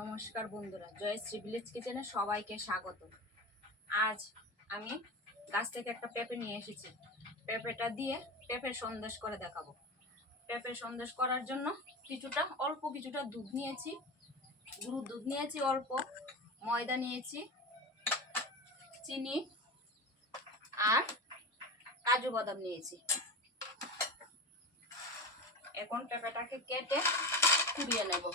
নমস্কার বন্ধুরা, জয়শ্রী ভিলেজ কিচেনে সবাইকে স্বাগত। আজ আমি গাছ থেকে একটা পেঁপে নিয়ে এসেছি। পেঁপেটা দিয়ে পেঁপের সন্দেশ করে দেখাবো। পেঁপের সন্দেশ করার জন্য অল্প কিছুটা দুধ নিয়েছি, গুঁড়ো দুধ নিয়েছি, অল্প ময়দা নিয়েছি, চিনি আর কাজু বাদাম নিয়েছি। এখন পেঁপেটাকে কেটে কুড়িয়ে নেব।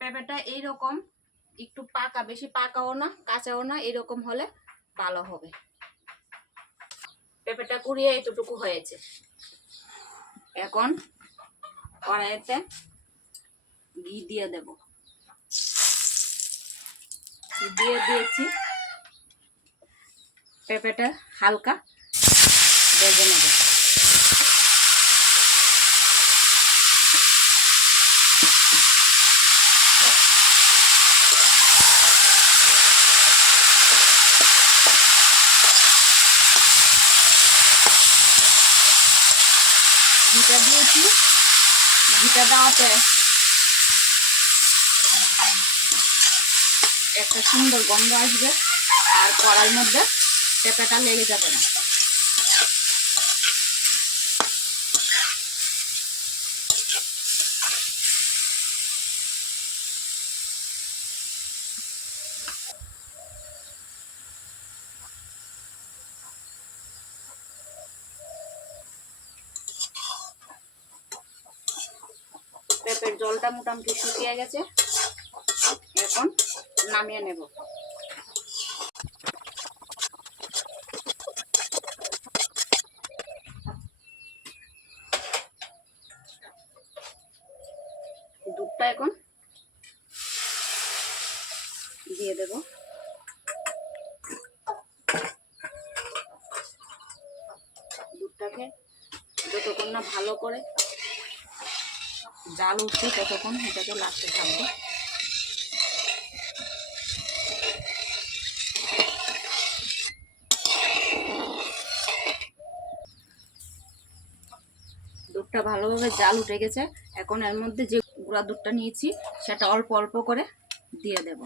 পেঁপেটা এইরকম একটু পাকা, বেশি পাকাও না কাঁচাও না, এরকম হলে ভালো হবে। পেঁপেটা কুড়িয়ে এতটুকু হয়েছে। এখন কড়াইতে ঘি দিয়ে দেব। দিয়েছি, পেঁপেটা হালকা ভেজে নেব। ঘিটা দিয়েছি, ঘিটা দেওয়াতে একটা সুন্দর গন্ধ আসবে আর কড়াইয়ের মধ্যে পেঁপেটা লেগে যাবে না। পেঁপের জলটা মোটামুটি শুকিয়ে গেছে, এখন নামিয়ে নেব। দুধটা এখন দিয়ে দেব। দুধটাকে যতক্ষণ না ভালো করে জাল উঠছে ততক্ষণ এটাকে লাগতে থাকবে। দুধটা ভালোভাবে জাল উঠে গেছে। এখন এর মধ্যে যে গুঁড়া দুধটা নিয়েছি সেটা অল্প অল্প করে দিয়ে দেব।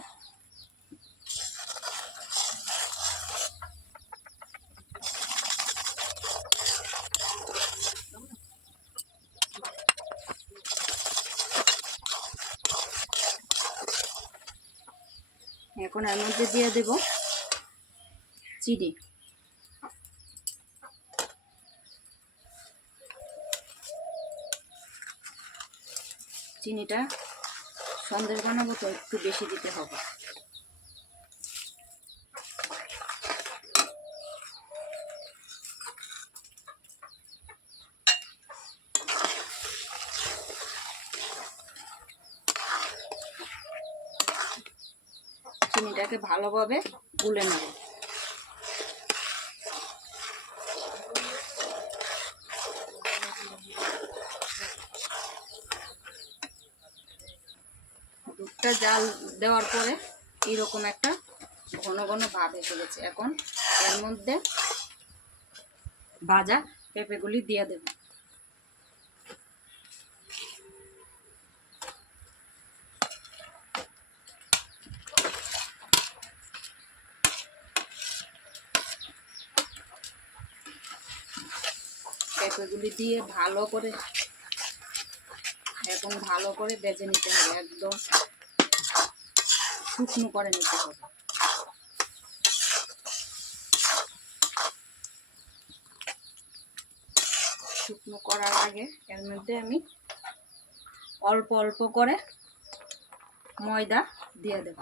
এখন এর মধ্যে দিয়ে দেব চিনি। চিনিটা সন্দেশ বানাবো তো একটু বেশি দিতে হবে। চিনিটাকে ভালোভাবে গুলে নেব। দুধটা জাল দেওয়ার পরে এইরকম একটা ঘন ঘন ভাব এসে গেছে। এখন এর মধ্যে ভাজা পেঁপেগুলি দিয়ে দেব। পেঁপেগুলি দিয়ে ভালো করে ভেজে নিতে হবে, একদম শুকনো করে নিতে হবে। শুকনো করার আগে এর মধ্যে আমি অল্প অল্প করে ময়দা দিয়ে দেব।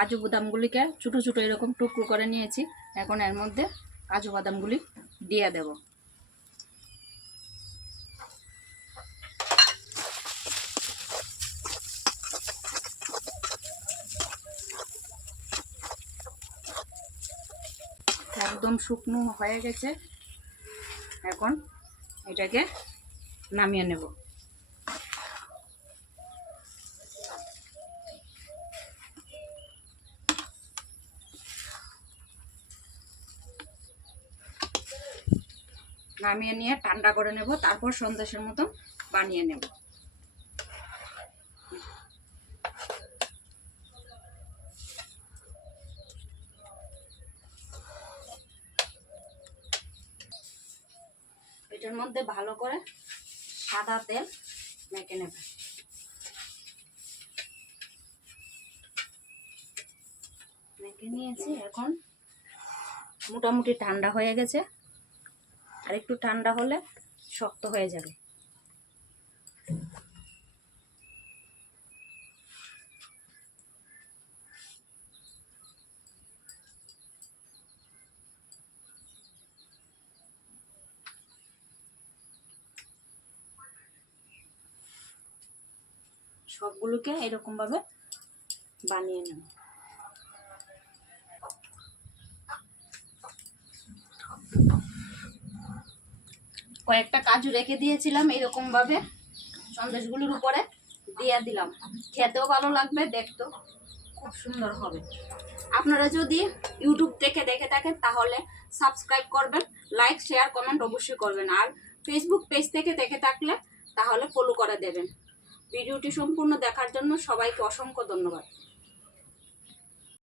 কাজু বাদামগুলিকে ছোটো ছোটো এরকম টুকরো করে নিয়েছি। এখন এর মধ্যে কাজু বাদামগুলি দিয়ে দেব। একদম শুকনো হয়ে গেছে। এখন এটাকে নামিয়ে নেব। নামিয়ে নিয়ে ঠান্ডা করে নেব, তারপর সন্দেশের মতো বানিয়ে নেব। এটার মধ্যে ভালো করে সাদা তেল মেখে নেব। মেখে নিয়েছি। এখন মোটামুটি ঠান্ডা হয়ে গেছে, আর একটু ঠান্ডা হলে শক্ত হয়ে যাবে। সবগুলোকে এরকম ভাবে বানিয়ে নেব। কয়েকটা কাজু রেখে দিয়েছিলাম, এরকম ভাবে সন্দেশগুলোর উপরে দিয়ে দিলাম। খেতেও ভালো লাগবে, দেখতেও খুব সুন্দর হবে। আপনারা যদি ইউটিউব থেকে দেখে থাকেন তাহলে সাবস্ক্রাইব করবেন, লাইক শেয়ার কমেন্ট অবশ্যই করবেন। আর ফেসবুক পেজ থেকে দেখে থাকলে তাহলে ফলো করে দেবেন। ভিডিওটি সম্পূর্ণ দেখার জন্য সবাইকে অসংখ্য ধন্যবাদ।